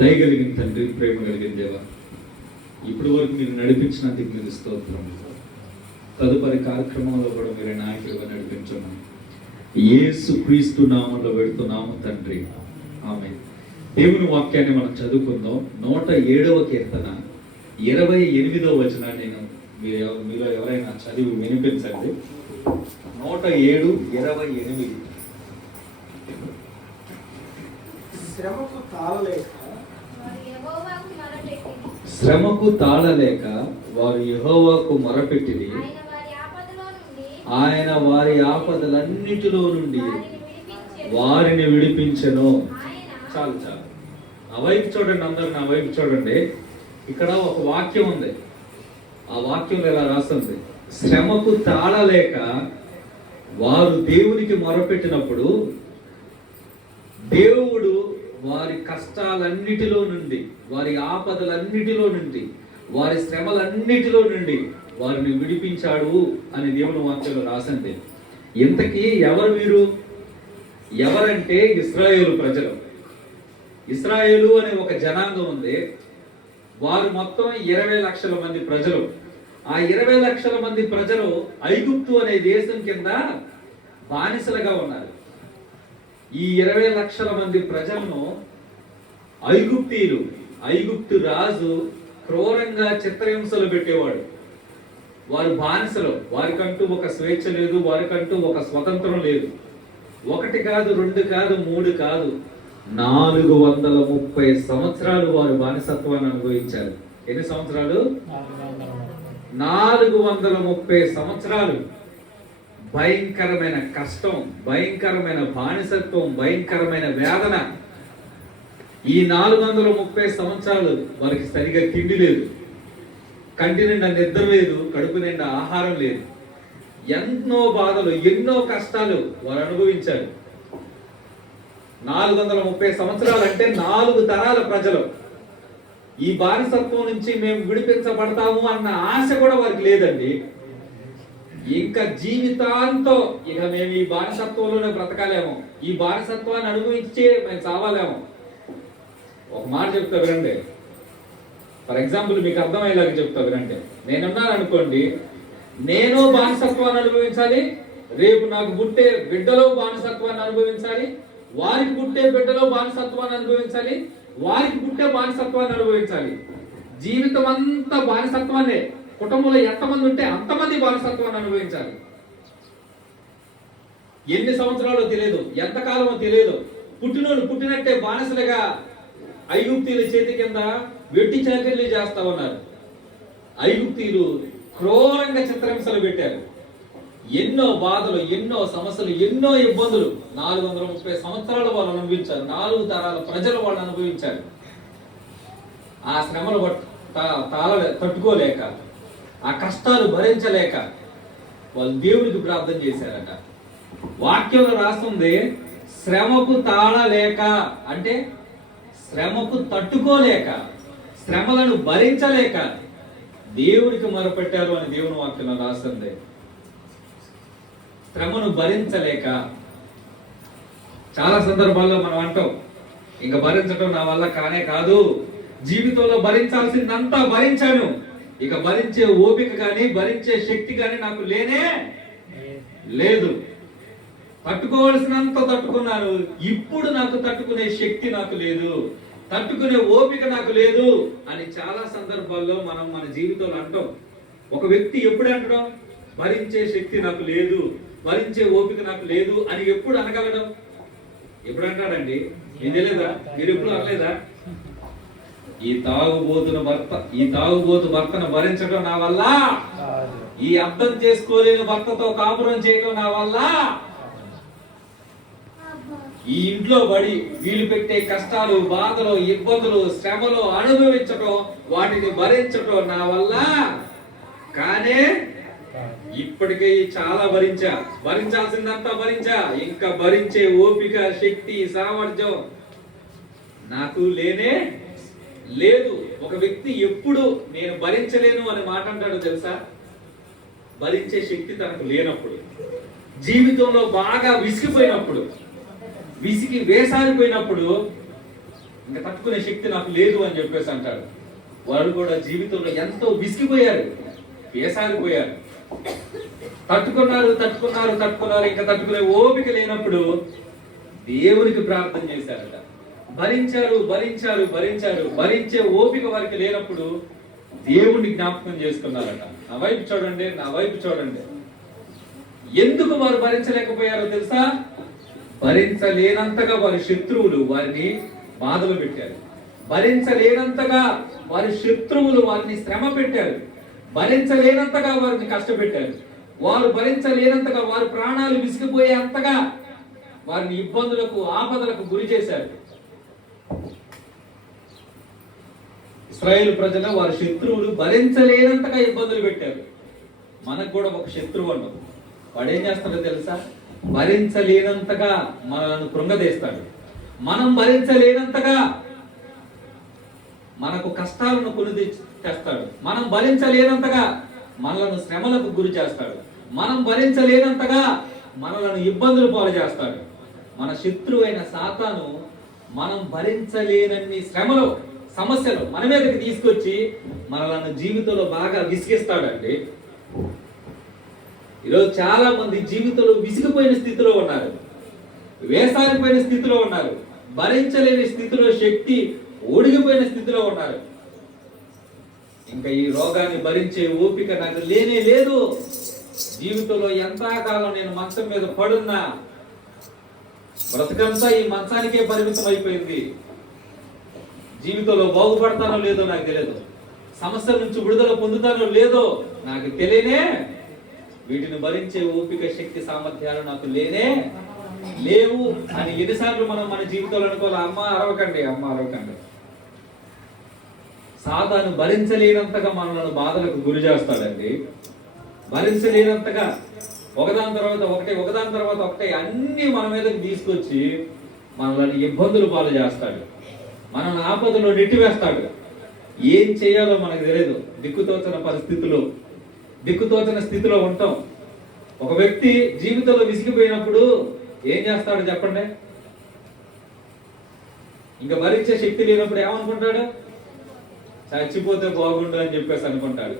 దయగలిగిన తండ్రి ప్రేమ కలిగిన దేవ ఇప్పటి వరకు మీరు నడిపించినందుకు మీరు స్తోత్రం. తదుపరి కార్యక్రమంలో కూడా మీరు నాయకులుగా నడిపించమని. ఏసు క్రీస్తు నామంలో పెడుతున్నాము తండ్రి. ఆమె దేవుని వాక్యాన్ని మనం చదువుకుందాం. నూట ఏడవ కీర్తన. ఇరవై ఎనిమిదవ వచ్చిన నేను మీరు మీలో ఎవరైనా చదివి వినిపించండి. నూట ఏడు ఇరవై ఎనిమిది. శ్రమకు తాళలేక శ్రమకు తాళలేక వారు యెహోవాకు మొరపెట్టిది ఆయన వారి ఆపదలో నుండి ఆయన వారి ఆపదలన్నిటిలో నుండి వారిని విడిపించెను. వారిని విడిపించెను. ఆయన చాలు చాలు. నా వైపు చూడండి అందరు నా వైపు చూడండి. ఇక్కడ ఒక వాక్యం ఉంది. ఆ వాక్యం ఇలా రాస్తుంది? శ్రమకు తాళలేక వారు దేవునికి మొరపెట్టినప్పుడు దేవుడు వారి కష్టాలన్నిటిలో నుండి వారి ఆపదలన్నిటిలో నుండి వారి శ్రమలన్నిటిలో నుండి వారిని విడిపించాడు అని దేవుని వాక్యంలో రాసింది ఇంతకీ ఎవరు వీరు? ఎవరంటే ఇస్రాయేలు ప్రజలు. ఇస్రాయేలు అనే ఒక జనాంగం ఉంది. వారు మొత్తం ఇరవై లక్షల మంది ప్రజలు. ఆ ఇరవై లక్షల మంది ప్రజలు ఐగుప్తు అనే దేశం కింద బానిసలుగా ఉన్నారు. ఈ ఇరవై లక్షల మంది ప్రజలను ఐగుప్తీయులు ఐగుప్తు రాజు క్రూరంగా చిత్రహింసలు పెట్టేవాడు. వారు బానిసలు వారికంటూ ఒక స్వేచ్ఛ లేదు వారికంటూ ఒక స్వతంత్రం లేదు. ఒకటి కాదు రెండు కాదు మూడు కాదు నాలుగు వందల ముప్పై సంవత్సరాలు వారు బానిసత్వాన్ని అనుభవించారు. ఎన్ని సంవత్సరాలు? నాలుగు వందల ముప్పై. సంవత్సరాలు. భయంకరమైన కష్టం భయంకరమైన బానిసత్వం భయంకరమైన వేదన. ఈ నాలుగు వందల ముప్పై సంవత్సరాలు వారికి సరిగా తిండి లేదు. కంటి నిండా నిద్ర లేదు కడుపు నిండా ఆహారం లేదు. ఎన్నో బాధలు ఎన్నో కష్టాలు వారు అనుభవించారు. నాలుగు వందల ముప్పై సంవత్సరాలు అంటే నాలుగు తరాల ప్రజలు. ఈ బానిసత్వం నుంచి మేము విడిపించబడతాము అన్న ఆశ కూడా వారికి లేదండి. ఇంకా జీవితాంతం ఇక మేము ఈ బానిసత్వంలోనే బ్రతకాలేమో. ఈ బానిసత్వాన్ని అనుభవించే మేము చావాలేమో. ఒక మాట చెప్తా వినండి. ఫర్ ఎగ్జాంపుల్ మీకు అర్థమయ్యేలాగా చెప్తా వినండి. నేనున్నాను అనుకోండి నేను బానిసత్వాన్ని అనుభవించాలి రేపు నాకు పుట్టే బిడ్డలో బానిసత్వాన్ని అనుభవించాలి వారికి పుట్టే బిడ్డలో బానిసత్వాన్ని అనుభవించాలి వారికి పుట్టే బానిసత్వాన్ని అనుభవించాలి. జీవితం అంతా బానిసత్వాన్నే. కుటుంబంలో ఎంతమంది ఉంటే అంతమంది బానిసత్వాన్ని అనుభవించాలి. ఎన్ని సంవత్సరాలు తెలియదు ఎంతకాలమో తెలియదు. పుట్టినోళ్ళు పుట్టినట్టే బానిసలుగా ఐగుప్తీల చేతి కింద వెట్టి చాకరీలు చేస్తా ఉన్నారు. ఐగుప్తీయులు క్రూరంగా చిత్రహింసలు పెట్టారు. ఎన్నో బాధలు ఎన్నో సమస్యలు ఎన్నో ఇబ్బందులు. నాలుగు వందల ముప్పై సంవత్సరాలు వాళ్ళు అనుభవించారు. నాలుగు తరాల ప్రజలు వాళ్ళు అనుభవించారు. ఆ శ్రమలు పట్- తాళ తట్టుకోలేక ఆ కష్టాలు భరించలేక వాళ్ళు దేవుడికి ప్రార్థన చేశారట. వాక్యంలో రాస్తుంది శ్రమకు తాళలేక అంటే శ్రమకు తట్టుకోలేక శ్రమలను భరించలేక దేవుడికి మొరపెట్టారు అని దేవుని వాక్యంలో రాస్తుంది. శ్రమను భరించలేక చాలా సందర్భాల్లో మనం అంటాం ఇంకా భరించడం నా వల్ల కానే కాదు జీవితంలో భరించాల్సిందంతా భరించాను ఇక భరించే ఓపిక కానీ భరించే శక్తి కానీ నాకు లేనే లేదు. తట్టుకోవాల్సినంత తట్టుకున్నాను. ఇప్పుడు నాకు తట్టుకునే శక్తి నాకు లేదు. తట్టుకునే ఓపిక నాకు లేదు అని చాలా సందర్భాల్లో మనం మన జీవితంలో అంటాం. ఒక వ్యక్తి ఎప్పుడు అంటడం? భరించే శక్తి నాకు లేదు. భరించే ఓపిక నాకు లేదు అని ఎప్పుడు అనగలడం? ఎప్పుడు అంటాడండి? ఏం తెలియదా మీరు ఎప్పుడు అనలేదా? ఈ తాగుబోతున భర్త ఈ తాగుబోతు భర్తను భరించడం నా వల్ల? ఈ అర్థం చేసుకోలేని భర్తతో కాపురం చేయడం నా వల్ల? ఈ ఇంట్లో పడి వీళ్ళు పెట్టే కష్టాలు బాధలు ఇబ్బందులు శ్రమలు అనుభవించటం వాటిని భరించటం నా వల్ల? కానీ ఇప్పటికే చాలా భరించా. భరించాల్సిందంతా భరించా. ఇంకా భరించే ఓపిక శక్తి సామర్థ్యం నాకు లేనే లేదు ఒక వ్యక్తి ఎప్పుడు నేను భరించలేను అని మాట అంటాడు తెలుసా? భరించే శక్తి తనకు లేనప్పుడు జీవితంలో బాగా విసిగిపోయినప్పుడు విసిగి వేసారిపోయినప్పుడు ఇంకా తట్టుకునే శక్తి నాకు లేదు అని చెప్పేసి అంటాడు. వాళ్ళు కూడా జీవితంలో ఎంతో విసిగిపోయారు వేసారిపోయారు. తట్టుకున్నారు తట్టుకున్నారు తట్టుకున్నారు ఇంకా తట్టుకునే ఓపిక లేనప్పుడు దేవునికి ప్రార్థన చేశారట. భరించారు భరించారు భరించారు. భరించే ఓపిక వారికి లేనప్పుడు దేవుణ్ణి జ్ఞాపకం చేసుకున్నారట. నా వైపు చూడండి నా వైపు చూడండి. ఎందుకు వారు భరించలేకపోయారో తెలుసా? భరించలేనంతగా వారి శత్రువులు వారిని బాధలు పెట్టారు. భరించలేనంతగా వారి శత్రువులు వారిని శ్రమ పెట్టారు. భరించలేనంతగా వారిని కష్టపెట్టారు. వారు భరించలేనంతగా వారి ప్రాణాలు విసిగిపోయే అంతగా వారిని ఇబ్బందులకు ఆపదలకు గురి చేశారు. ఇస్రాయేల్ ప్రజలు వారి శత్రువులు భరించలేనంతగా ఇబ్బందులు పెట్టారు. మనకు కూడా ఒక శత్రువు ఉండదు వాడు ఏం చేస్తాడో తెలుసా? భరించలేనంతగా మనల్ని కృంగదీస్తాడు. మనం భరించలేనంతగా మనకు కష్టాలను కొని తెస్తాడు మనం భరించలేనంతగా మనలను శ్రమలకు గురి చేస్తాడు. మనం భరించలేనంతగా మనలను ఇబ్బందులు పాలు చేస్తాడు. మన శత్రువు అయిన సాతాను మనం భరించలేనన్ని శ్రమలు సమస్యలు మన మీదకి తీసుకొచ్చి మనలను జీవితంలో బాగా విసిగిస్తాడండి. ఈరోజు చాలా మంది జీవితంలో విసిగిపోయిన స్థితిలో ఉన్నారు. వేసారిపోయిన స్థితిలో ఉన్నారు. భరించలేని స్థితిలో శక్తి ఓడిగిపోయిన స్థితిలో ఉన్నారు. ఇంకా ఈ రోగాన్ని భరించే ఓపిక నాకు లేనే లేదు. జీవితంలో ఎంతకాలం నేను మంచం మీద పడున్నా బ్రతకంతా ఈ మంచానికే పరిమితం అయిపోయింది జీవితంలో బాగుపడతానో లేదో నాకు తెలియదు సమస్య నుంచి విడుదల పొందుతానో లేదో నాకు తెలియనే వీటిని భరించే ఓపిక శక్తి సామర్థ్యాలు నాకు లేనే లేవు. అని ఎన్నిసార్లు మనం మన జీవితంలో అనుకోవాలి? అమ్మ అరవకండి అమ్మ అరవకండి. సాతాను భరించలేనంతగా మనల్ని బాధలకు గురి చేస్తాడండి. భరించలేనంతగా ఒకదాని తర్వాత ఒకటే ఒకదాని తర్వాత ఒకటే అన్ని మన మీదకి తీసుకొచ్చి మనల్ని ఇబ్బందులు పాలు చేస్తాడు. మనల్ని ఆపదలో నెట్టివేస్తాడు. ఏం చేయాలో మనకు తెలియదు దిక్కుతోచన పరిస్థితిలో. దిక్కుతోచన స్థితిలో ఉంటాం. ఒక వ్యక్తి జీవితంలో విసిగిపోయినప్పుడు ఏం చేస్తాడు చెప్పండి? ఇంకా భరించే శక్తి లేనప్పుడు ఏమనుకుంటాడు? చచ్చిపోతే బాగుండు అని చెప్పేసి అనుకుంటాడు.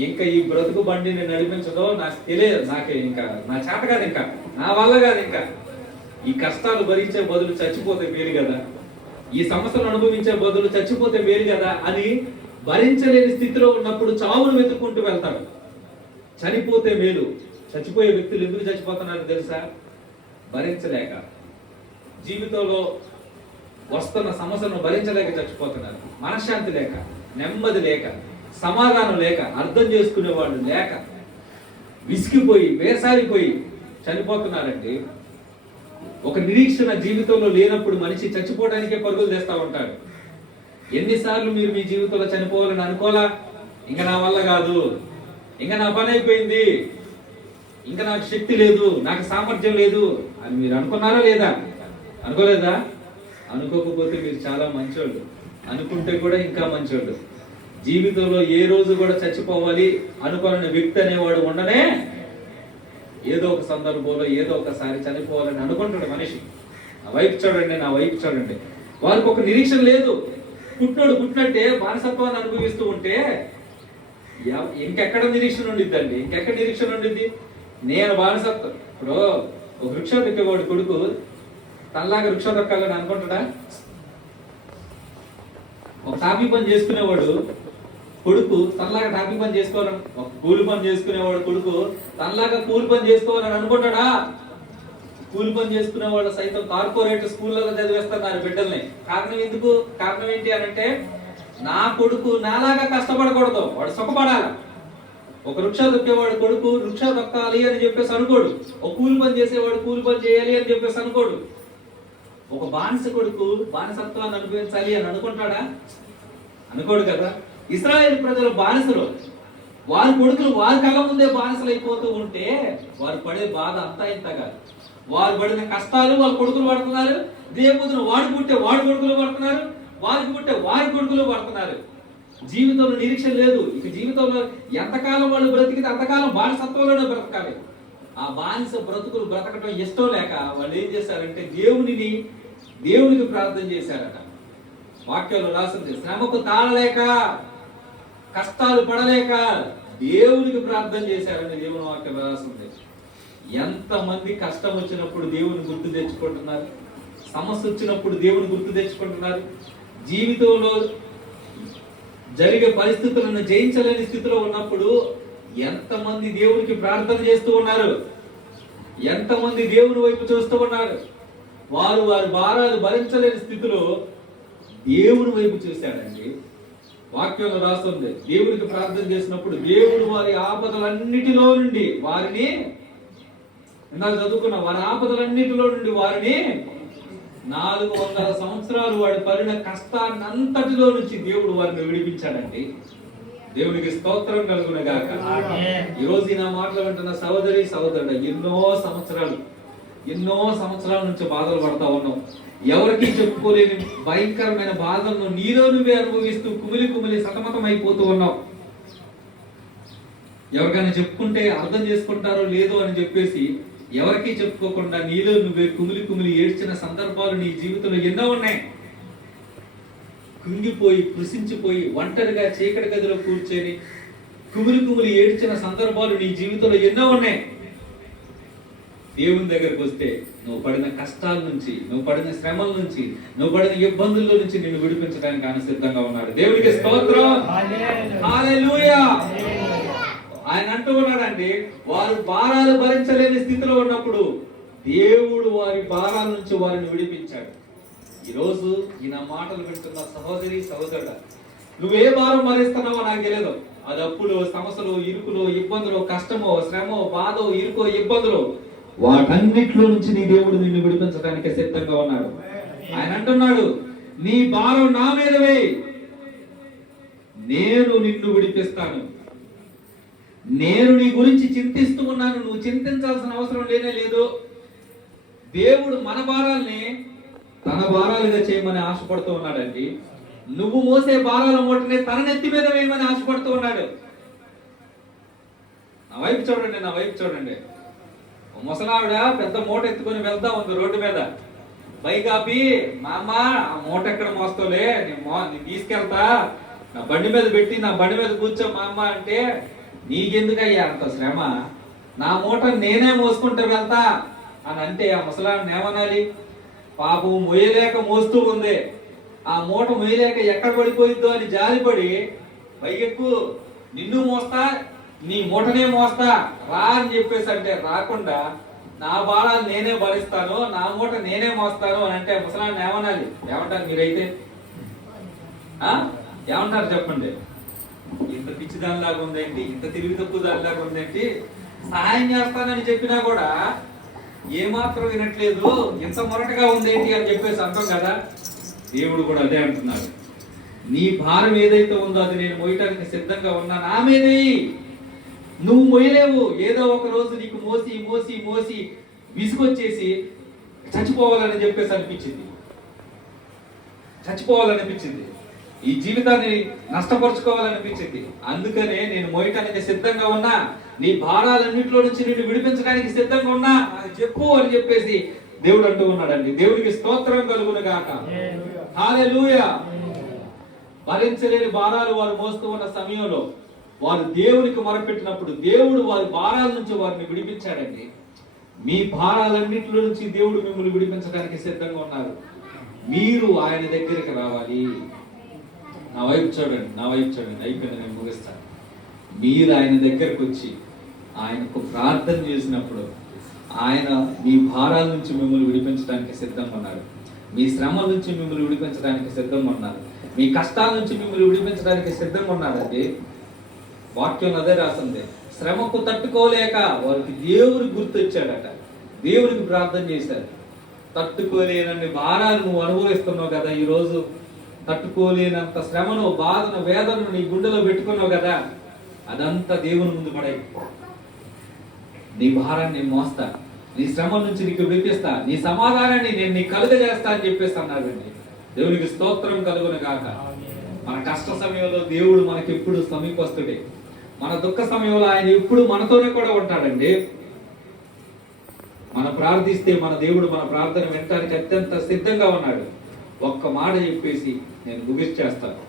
ఇంకా ఈ బ్రతుకు బండిని నడిపించదో నాకు తెలియదు. నాకే ఇంకా నా చేత కాదు ఇంకా. నా వల్ల కాదు ఇంకా. ఈ కష్టాలు భరించే బదులు చచ్చిపోతే మేలు కదా. ఈ సమస్యలు అనుభవించే బదులు చచ్చిపోతే మేలు కదా అని భరించలేని స్థితిలో ఉన్నప్పుడు చావును వెతుక్కుంటూ వెళ్తాడు చనిపోతే మేలు. చచ్చిపోయే వ్యక్తులు ఎందుకు చచ్చిపోతున్నారో తెలుసా? భరించలేక. జీవితంలో వస్తున్న సమస్యలను భరించలేక చచ్చిపోతున్నారు. మనశ్శాంతి లేక నెమ్మది లేక సమాధానం లేక అర్థం చేసుకునేవాళ్ళు లేక విసిగిపోయి వేసారిపోయి చనిపోతున్నారండి ఒక నిరీక్షణ జీవితంలో లేనప్పుడు మనిషి చచ్చిపోవడానికే పరుగులు తెస్తా ఉంటాడు. ఎన్నిసార్లు మీరు మీ జీవితంలో చనిపోవాలని అనుకోలా ఇంకా నా వల్ల కాదు. ఇంకా నా పని అయిపోయింది. ఇంకా నాకు శక్తి లేదు నాకు సామర్థ్యం లేదు అని మీరు అనుకున్నారా లేదా? అనుకోలేదా? అనుకోకపోతే మీరు చాలా మంచోళ్ళు. అనుకుంటే కూడా ఇంకా మంచోళ్ళు. జీవితంలో ఏ రోజు కూడా చచ్చిపోవాలి అనుకోని వ్యక్తి అనేవాడు ఉండనే ఏదో ఒక సందర్భంలో ఏదో ఒకసారి చనిపోవాలని అనుకుంటాడు మనిషి నా వైపు చూడండి నా వైపు చూడండి. వారికి ఒక నిరీక్షణ లేదు. పుట్టినోడు పుట్టినట్టే బానిసత్వాన్ని అనుభవిస్తూ ఉంటే ఇంకెక్కడ నిరీక్షణ ఉండిద్దండి? ఇంకెక్కడ నిరీక్షణ ఉండిద్ది? నేను బానిసత్వం. ఇప్పుడు ఒక వృక్షం దొక్కేవాడు కొడుకు తనలాగా వృక్షం దొక్కాలని అనుకుంటాడా? ఒక కాపీ పని చేసుకునేవాడు కొడుకు తనలాగా టాపీ పని చేసుకోవాలని ఒక కూలి పని చేసుకునేవాడు కొడుకు తనలాగా కూలి పని చేసుకోవాలని అనుకుంటాడా? కూలి పని చేసుకునేవాడు సైతం కార్పొరేట్ స్కూళ్ళలో చదివేస్తున్నారు బిడ్డల్ని. కారణం ఎందుకు? కారణం ఏంటి అని అంటే నా కొడుకు నాలాగా కష్టపడకూడదు. వాడు సుఖపడాలి. ఒక వృక్ష దొక్కేవాడు కొడుకు వృక్ష దొక్కాలి అని చెప్పేసి అనుకోడు. ఒక కూలి పని చేసేవాడు కూలి పని చేయాలి అని చెప్పేసి అనుకోడు. ఒక బానిస కొడుకు బానిసత్వాన్ని అనుభవించాలి అని అనుకుంటాడా? అనుకోడు కదా. ఇస్రాయేల్ ప్రజలు బానిసలు. వారి కొడుకులు వారి కళ్ళ ముందే బానిసలు అయిపోతూ ఉంటే వారు పడే బాధ అంతా ఇంత కాదు. వారు పడిన కష్టాలు వాళ్ళ కొడుకులు పడుతున్నారు. దేవుతును వాడి పుట్టే వాడి కొడుకులు పడుతున్నారు. వారికి పుట్టే వారి కొడుకులు పడుతున్నారు. జీవితంలో నిరీక్షణ లేదు. ఇక జీవితంలో ఎంతకాలం వాళ్ళు బ్రతికితే అంతకాలం బానిసత్వంలోనే బ్రతకాలి. ఆ బానిస బ్రతుకులు బ్రతకటం ఇష్టం లేక వాళ్ళు ఏం చేశారంటే దేవునిని దేవునికి ప్రార్థన చేశారట. వాక్యంలో రాసింది శ్రమకు తాళలేక కష్టాలు పడలేక దేవునికి ప్రార్థన చేశారని దేవుని వాక్యం రాసింది. ఎంతమంది కష్టం వచ్చినప్పుడు దేవుని గుర్తు తెచ్చుకుంటున్నారు? సమస్య వచ్చినప్పుడు దేవుని గుర్తు తెచ్చుకుంటున్నారు? జీవితంలో జరిగే పరిస్థితులను జయించలేని స్థితిలో ఉన్నప్పుడు ఎంతమంది దేవునికి ప్రార్థన చేస్తూ ఉన్నారు? ఎంతమంది దేవుని వైపు చూస్తూ ఉన్నారు? వారు వారి భారాలు భరించలేని స్థితిలో దేవుని వైపు చూశాడండి. వాక్యంలో రాస్తుంది దేవునికి ప్రార్థన చేసినప్పుడు దేవుడు వారి ఆపదలన్నిటిలో నుండి వారిని ఇందాక చదువుకున్న వారి ఆపదలన్నిటిలో నుండి వారిని నాలుగు వందల సంవత్సరాలు వాడి పడిన కష్టాన్ని అంతటిలో నుంచి దేవుడు వారిని విడిపించాడండి. దేవునికి స్తోత్రం కలుగునగాక ఈ రోజు ఈ నా మాటలు వింటున్న సహోదరి సహోదరుడు ఎన్నో సంవత్సరాలు ఎన్నో సంవత్సరాల నుంచి బాధలు పడతా ఉన్నాం. ఎవరికి చెప్పుకోలేని భయంకరమైన బాధలను నీలో నువ్వే అనుభవిస్తూ కుమిలి కుమిలి సతమతం అయిపోతూ ఉన్నావు. ఎవరికైనా చెప్పుకుంటే అర్థం చేసుకుంటారో లేదో అని చెప్పేసి ఎవరికి చెప్పుకోకుండా నీలో నువ్వే కుమిలి కుమిలి ఏడ్చిన సందర్భాలు నీ జీవితంలో ఎన్నో ఉన్నాయి. కుంగిపోయి కృషించిపోయి ఒంటరిగా చీకటి గదిలో కూర్చొని కుమిలి కుమిలి ఏడ్చిన సందర్భాలు నీ జీవితంలో ఎన్నో ఉన్నాయి. దేవుని దగ్గరకు వస్తే నువ్వు పడిన కష్టాల నుంచి నువ్వు పడిన శ్రమల నుంచి నువ్వు పడిన ఇబ్బందుల్లో నుంచి నిన్ను విడిపించడానికి ఆయన సిద్ధంగా ఉన్నాడు. దేవునికి స్తోత్రం. ఆయన అంటూ ఉన్నాడండి వారు భారాలు భరించలేని స్థితిలో ఉన్నప్పుడు దేవుడు వారి భారాల నుంచి వారిని విడిపించాడు. ఈరోజు ఈ నా మాటలు వింటున్న సహోదరి సహోదరుడ నువ్వే భారం భరిస్తున్నావో నాకు తెలియదు అది అప్పులు సమస్యలు ఇరుకులు ఇబ్బందులు కష్టమో శ్రమో బాధో ఇరుకో ఇబ్బందులు వాటన్నిట్లో నుంచి నీ దేవుడు నిన్ను విడిపించడానికి సిద్ధంగా ఉన్నాడు. ఆయన అంటున్నాడు నీ భారం నా మీద వేయి. నేను నిన్ను విడిపిస్తాను. నేను నీ గురించి చింతిస్తూ ఉన్నాను. నువ్వు చింతించాల్సిన అవసరం లేనే లేదు. దేవుడు మన భారాల్ని తన భారాలుగా చేయమని ఆశపడుతూ ఉన్నాడండి. నువ్వు మోసే భారాల మూటని తన నెత్తి మీద వేయమని ఆశపడుతూ ఉన్నాడు. నా వైపు చూడండి నా వైపు చూడండి. ముసలావిడ పెద్ద మూట ఎత్తుకొని వెళ్తా ఉంది రోడ్డు మీద. బైక్ ఆపి మా అమ్మ ఆ మూట ఎక్కడ మోస్తోలే నేను మో తీసుకెళ్తా. నా బండి మీద పెట్టి నా బండి మీద కూర్చో మా అమ్మ అంటే నీకెందుకయ్యా అంత శ్రమ? నా మూట నేనే మోసుకుంటూ వెళ్తా అని అంటే ఆ ముసలావిడ ఏమనాలి? పాపం మొయ్యలేక మోస్తూ ఉంది. ఆ మూట మొయ్యలేక ఎక్కడ పడిపోయిద్దో అని జాలిపడి పైకెక్కు. నిన్ను మోస్తా నీ మూటనే మోస్తా రా అని చెప్పేసి అంటే రాకుండా నా భారాలు నేనే భరిస్తాను నా మూట నేనే మోస్తాను అని అంటే ముసలాన్ని ఏమనాలి? ఏమంటారు మీరైతే? ఏమంటారు చెప్పండి? ఇంత పిచ్చి దానిలాగా ఉందేంటి? ఇంత తెలివి తక్కువ దానిలాగా ఉందేంటి? సహాయం చేస్తానని చెప్పినా కూడా ఏమాత్రం వినట్లేదు ఇంత మొరటగా ఉందేంటి అని చెప్పేసి అంటాం కదా? దేవుడు కూడా అదే అంటున్నాడు. నీ భారం ఏదైతే ఉందో అది నేను మోయటానికి సిద్ధంగా ఉన్నా నా మీదే నువ్వు మోయలేవు. ఏదో ఒక రోజు నీకు మోసి మోసి మోసి విసుగొచ్చేసి చచ్చిపోవాలని చెప్పేసి అనిపించింది. చచ్చిపోవాలనిపించింది. ఈ జీవితాన్ని నష్టపరుచుకోవాలనిపించింది. అందుకనే నేను మోయటానికి సిద్ధంగా ఉన్నా. నీ భారాలన్నింటిలో నుంచి నిన్ను విడిపించడానికి సిద్ధంగా ఉన్నా. చెప్పు అని చెప్పేసి దేవుడు అంటూ ఉన్నాడండి. దేవుడికి స్తోత్రం కలుగును గాక. హల్లెలూయా. భరించలేని భారాలు వారు మోస్తూ ఉన్న సమయంలో వారు దేవునికి మొరపెట్టినప్పుడు దేవుడు వారి భారాల నుంచి వారిని విడిపించాడండి. మీ భారాలన్నింటిలో నుంచి దేవుడు మిమ్మల్ని విడిపించడానికి సిద్ధంగా ఉన్నారు. మీరు ఆయన దగ్గరికి రావాలి. నా వైపు చూడండి నా వైపు చూడండి. అయిపోయింది నేను ముగిస్తాను. మీరు ఆయన దగ్గరకు వచ్చి ఆయనకు ప్రార్థన చేసినప్పుడు ఆయన మీ భారాల నుంచి మిమ్మల్ని విడిపించడానికి సిద్ధంగా ఉన్నారు. మీ శ్రమ నుంచి మిమ్మల్ని విడిపించడానికి సిద్ధంగా ఉన్నారు. మీ కష్టాల నుంచి మిమ్మల్ని విడిపించడానికి సిద్ధంగా ఉన్నారు వాక్యం అదే రాసింది శ్రమకు తట్టుకోలేక వారికి దేవుడు గుర్తొచ్చాడట. దేవుడికి ప్రార్థన చేశారు. తట్టుకోలేనన్ని భారాలు నువ్వు అనుభవిస్తున్నావు కదా ఈ రోజు తట్టుకోలేనంత శ్రమను బాధను వేదనను నీ గుండెలో పెట్టుకున్నావు కదా? అదంతా దేవుని ముందు పడే నీ భారాన్ని నేను మోస్తా. నీ శ్రమ నుంచి నీకు విడిపిస్తా. నీ సమాధానాన్ని నేను నీ కలుగజేస్తా అని చెప్పేసి అన్నాడండి. దేవునికి స్తోత్రం కలుగును గాక. మన కష్ట సమయంలో దేవుడు మనకి ఎప్పుడు సమీపస్తుడే. మన దుఃఖ సమయంలో ఆయన ఎప్పుడు మనతోనే కూడా ఉంటాడండి. మనం ప్రార్థిస్తే మన దేవుడు మన ప్రార్థన వినటానికి అత్యంత సిద్ధంగా ఉన్నాడు. ఒక్క మాట చెప్పేసి నేను ముగిచ్చేస్తాను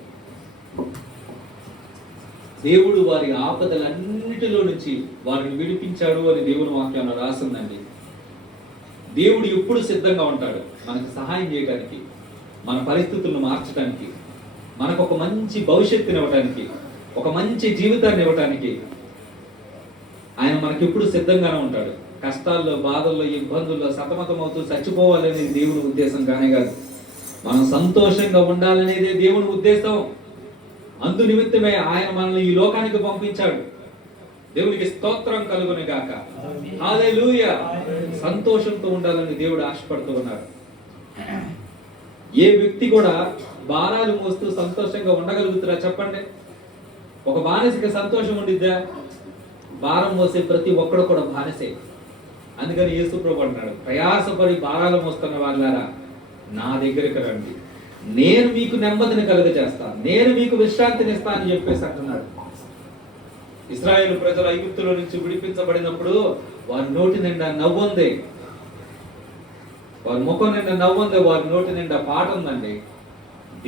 దేవుడు వారి ఆపదలన్నిటిలో నుంచి వారిని విడిపించాడు అని దేవుని వాక్యంలో రాసిందండి. దేవుడు ఎప్పుడు సిద్ధంగా ఉంటాడు? మనకు సహాయం చేయడానికి మన పరిస్థితులను మార్చడానికి మనకు ఒక మంచి భవిష్యత్తు ఇవ్వడానికి ఒక మంచి జీవితాన్ని ఇవ్వడానికి ఆయన మనకి ఎప్పుడు సిద్ధంగానే ఉంటాడు. కష్టాల్లో బాధల్లో ఇబ్బందుల్లో సతమతమవుతూ చచ్చిపోవాలనేది దేవుని ఉద్దేశం కానే కాదు. మనం సంతోషంగా ఉండాలనేదే దేవుని ఉద్దేశం. అందు నిమిత్తమే ఆయన మనల్ని ఈ లోకానికి పంపించాడు. దేవునికి స్తోత్రం కలుగును గాక. హల్లెలూయా. సంతోషంతో ఉండాలని దేవుడు ఆశపడుతూ ఉన్నారు ఏ వ్యక్తి కూడా భారాలు మోస్తూ సంతోషంగా ఉండగలుగుతారా చెప్పండి? ఒక బానిసకి సంతోషం ఉండిద్దా? భారం మోసే ప్రతి ఒక్కడు కూడా బానిసే. అందుకని యేసు ప్రభు అంటున్నాడు ప్రయాసపడి భారాలు మోస్తున్న వాళ్ళారా నా దగ్గరికి రండి. నేను మీకు నెమ్మదిని కలుగజేస్తాను. నేను మీకు విశ్రాంతిని ఇస్తాను అని చెప్పేసి అంటున్నాడు. ఇస్రాయేల్ ప్రజలు ఐగుప్తుల నుంచి విడిపించబడినప్పుడు వారి నోటి నిండా నవ్వుంది వారి ముఖం నిండా నవ్వుంది వారి నోటి నిండా పాట ఉందండి.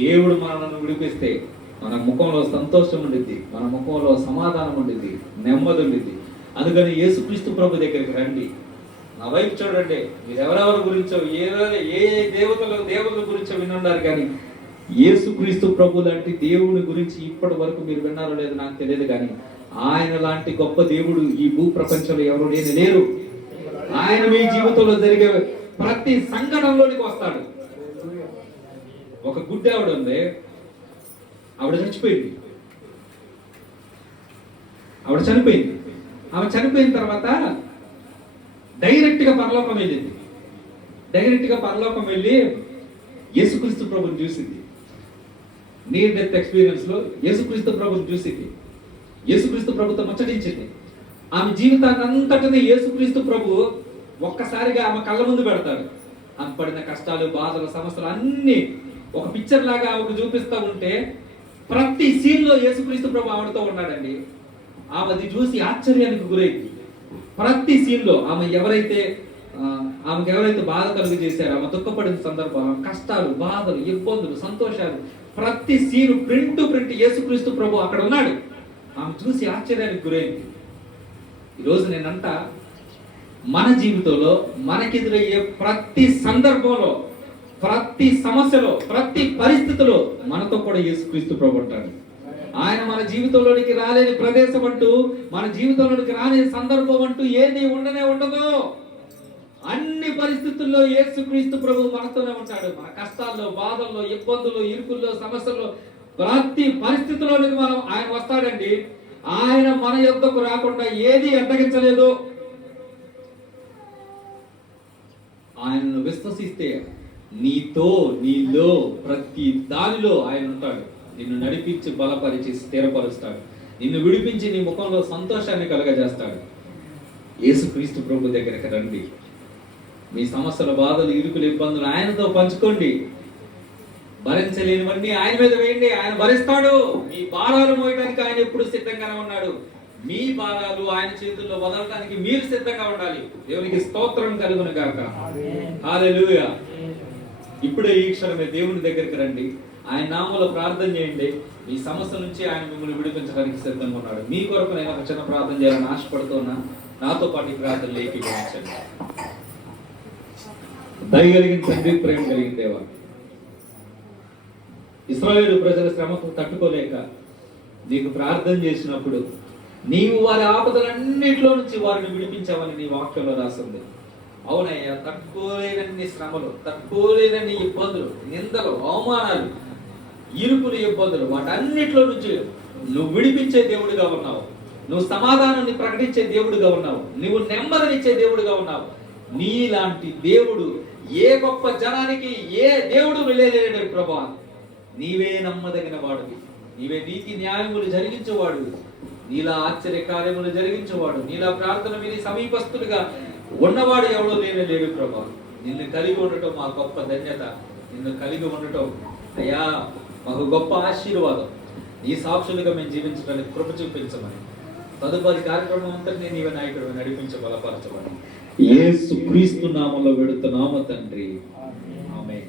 దేవుడు మనల్ని విడిపిస్తే మన ముఖంలో సంతోషం ఉండిద్ది మన ముఖంలో సమాధానం ఉండిద్ది నెమ్మది ఉండిద్ది. అందుకని యేసుక్రీస్తు ప్రభు దగ్గరికి రండి. నా వైపు చూడండి. మీరు ఎవరెవరి గురించో ఏ ఏ దేవతల దేవతలు దేవుల గురించో వినున్నారు కానీ యేసుక్రీస్తు ప్రభు లాంటి దేవుని గురించి ఇప్పటి వరకు మీరు విన్నారో లేదో నాకు తెలియదు కానీ ఆయన లాంటి గొప్ప దేవుడు ఈ భూ ప్రపంచంలో ఎవరు లేని లేరు. ఆయన మీ జీవితంలో జరిగే ప్రతి సంఘటనలోనికి వస్తాడు. ఒక గుడ్డి ఆవిడ ఉంది ఆవిడ చచ్చిపోయింది. ఆవిడ చనిపోయింది. ఆమె చనిపోయిన తర్వాత డైరెక్ట్గా పరలోకం వెళ్ళింది. డైరెక్ట్గా పరలోకం వెళ్ళి యేసుక్రీస్తు ప్రభుని చూసింది. నియర్ డెత్ ఎక్స్పీరియన్స్లో యేసుక్రీస్తు ప్రభుని చూసింది. యేసుక్రీస్తు ప్రభుతో ముచ్చటించింది. ఆమె జీవితాన్ని అంతటిని యేసుక్రీస్తు ప్రభు ఒక్కసారిగా ఆమె కళ్ళ ముందు పెడతాడు. ఆమె పడిన కష్టాలు బాధలు సమస్యలు అన్నీ ఒక పిక్చర్ లాగా ఆమెకు చూపిస్తూ ఉంటే ప్రతి సీన్లో యేసుక్రీస్తు ప్రభు ఆవిడతో ఉన్నాడండి. ఆమెది చూసి ఆశ్చర్యానికి గురైంది. ప్రతి సీన్లో ఆమె ఎవరైతే ఆమెకు ఎవరైతే బాధ కలుగు చేశారో ఆమె దుఃఖపడిన సందర్భం కష్టాలు బాధలు ఇబ్బందులు సంతోషాలు ప్రతి సీన్ ప్రింట్ ప్రింట్ యేసుక్రీస్తు ప్రభు అక్కడ ఉన్నాడు. ఆమె చూసి ఆశ్చర్యానికి గురైంది. ఈరోజు నేనంట మన జీవితంలో మనకెదురయ్యే ప్రతి సందర్భంలో ప్రతి సమస్యలో ప్రతి పరిస్థితిలో మనతో కూడా యేసుక్రీస్తు ప్రభు ఉంటాడు. ఆయన మన జీవితంలోనికి రాలేని ప్రదేశం అంటూ మన జీవితంలోనికి రాలేని సందర్భం అంటూ ఏది ఉండనే ఉండదు. అన్ని పరిస్థితుల్లో యేసుక్రీస్తు ప్రభు మనతోనే ఉంటాడు. మన కష్టాల్లో బాధల్లో ఇబ్బందులు ఇరుకుల్లో సమస్యల్లో ప్రతి పరిస్థితిలోనికి మనం ఆయన వస్తాడండి. ఆయన మన యుద్ధకు రాకుండా ఏది అడ్డగించలేదు ఆయనను విశ్వసిస్తే నీతో నీలో ప్రతి దానిలో ఆయన ఉంటాడు. నిన్ను నడిపించి బలపరిచి స్థిరపరుస్తాడు. నిన్ను విడిపించి నీ ముఖంలో సంతోషాన్ని కలగజేస్తాడు. యేసుక్రీస్తు ప్రభు దగ్గరికి రండి. మీ సమస్యల బాధలు ఇరుకులు ఇబ్బందులు ఆయనతో పంచుకోండి. భరించలేనివన్నీ ఆయన మీద వేయండి. ఆయన భరిస్తాడు. మీ భారాలు మోయడానికి ఆయన ఎప్పుడు సిద్ధంగానే ఉన్నాడు. మీ భారాలు ఆయన చేతుల్లో వదలడానికి మీరు సిద్ధంగా ఉండాలి. దేవునికి స్తోత్రం కలుగును గాక. ఇప్పుడే ఈ క్షణమే దేవుని దగ్గరికి రండి. ఆయన నామలో ప్రార్థన చేయండి. మీ సమస్య నుంచి ఆయన మిమ్మల్ని విడిపించడానికి సిద్ధంగా ఉన్నాడు. మీ కొరకు నేను ఒక చిన్న ప్రార్థన చేయాలని ఆశపడుతున్నా నాతో పాటు ఈ ప్రార్థన ఏకీభవించండి దయ కలిగిన తండ్రి ప్రేమ కలిగిన దేవా ఇస్రాయేల్ ప్రజల శ్రమకు తట్టుకోలేక నీకు ప్రార్థన చేసినప్పుడు నీవు వారి ఆపదలన్నింటిలో నుంచి వారిని విడిపించావని నీ వాక్యంలో రాసింది అవునయ్యా తట్టుకోలేనన్ని శ్రమలు తట్టుకోలేనన్ని ఇబ్బందులు నిందలు అవమానాలు ఇరుకులు ఇబ్బందులు వాటన్నిటిలో నుంచి నువ్వు విడిపించే దేవుడిగా ఉన్నావు. నువ్వు సమాధానాన్ని ప్రకటించే దేవుడిగా ఉన్నావు. నువ్వు నెమ్మదినిచ్చే దేవుడిగా ఉన్నావు. నీలాంటి దేవుడు ఏ గొప్ప జనానికి ఏ దేవుడు వెళ్ళలేడు ప్రభా నీవే నమ్మదగిన వాడివి. నీవే నీతి న్యాయములు జరిగించేవాడు నీలా ఆశ్చర్య కార్యములు జరిగించేవాడు. నీలా ప్రార్థన విని సమీపస్తులుగా ఉన్నవాడు ఎవడో నేనే లేడు ప్రభా. నిన్ను కలిగి ఉండటం మా గొప్ప ధన్యత. నిన్ను కలిగి ఉండటం అయ్యా మాకు గొప్ప ఆశీర్వాదం. ఈ సాక్షులుగా మేము జీవించడానికి కృప చూపించమని. తదుపరి కార్యక్రమం అంతా నేను ఇవే నాయకుడు నడిపించ బలపరచమని. ఏసు క్రీస్తు నామంలో వెడుతున్నాము తండ్రి. ఆమె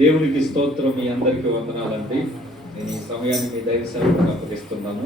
దేవునికి స్తోత్రం మీ అందరికీ వందనాలండి. నేను ఈ సమయాన్ని మీ దైవ అప్పగిస్తున్నాను.